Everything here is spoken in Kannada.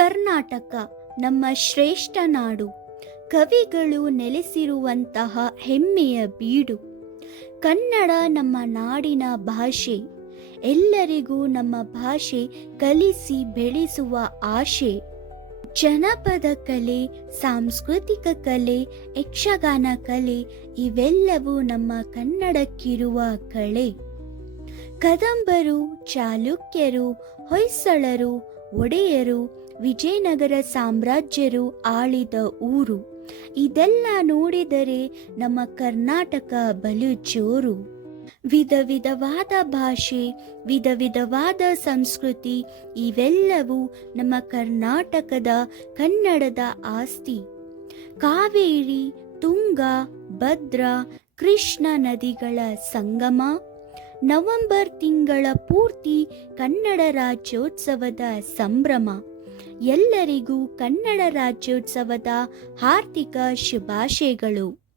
ಕರ್ನಾಟಕ ನಮ್ಮ ಶ್ರೇಷ್ಠ ನಾಡು. ಕವಿಗಳು ನೆಲೆಸಿರುವಂತಹ ಹೆಮ್ಮೆಯ ಬೀಡು. ಕನ್ನಡ ನಮ್ಮ ನಾಡಿನ ಭಾಷೆ. ಎಲ್ಲರಿಗೂ ನಮ್ಮ ಭಾಷೆ ಕಲಿಸಿ ಬೆಳೆಸುವ ಆಶೆ. ಜನಪದ ಕಲೆ, ಸಾಂಸ್ಕೃತಿಕ ಕಲೆ, ಯಕ್ಷಗಾನ ಕಲೆ ಇವೆಲ್ಲವೂ ನಮ್ಮ ಕನ್ನಡಕ್ಕಿರುವ ಕಳೆ. ಕದಂಬರು, ಚಾಲುಕ್ಯರು, ಹೊಯ್ಸಳರು ಒಡೆಯರು, ವಿಜಯನಗರ ಸಾಮ್ರಾಜ್ಯರು ಆಳಿದ ಊರು. ಇದೆಲ್ಲ ನೋಡಿದರೆ ನಮ್ಮ ಕರ್ನಾಟಕ ಬಲು ಜೋರು ವಿಧ ವಿಧವಾದ ಭಾಷೆ, ವಿಧ ವಿಧವಾದ ಸಂಸ್ಕೃತಿ, ಇವೆಲ್ಲವೂ ನಮ್ಮ ಕರ್ನಾಟಕದ ಕನ್ನಡದ ಆಸ್ತಿ. ಕಾವೇರಿ, ತುಂಗ, ಭದ್ರಾ, ಕೃಷ್ಣ ನದಿಗಳ ಸಂಗಮ. ನವೆಂಬರ್ ತಿಂಗಳ ಪೂರ್ತಿ ಕನ್ನಡ ರಾಜ್ಯೋತ್ಸವದ ಸಂಭ್ರಮ. ಎಲ್ಲರಿಗೂ ಕನ್ನಡ ರಾಜ್ಯೋತ್ಸವದ ಹಾರ್ದಿಕ ಶುಭಾಶಯಗಳು.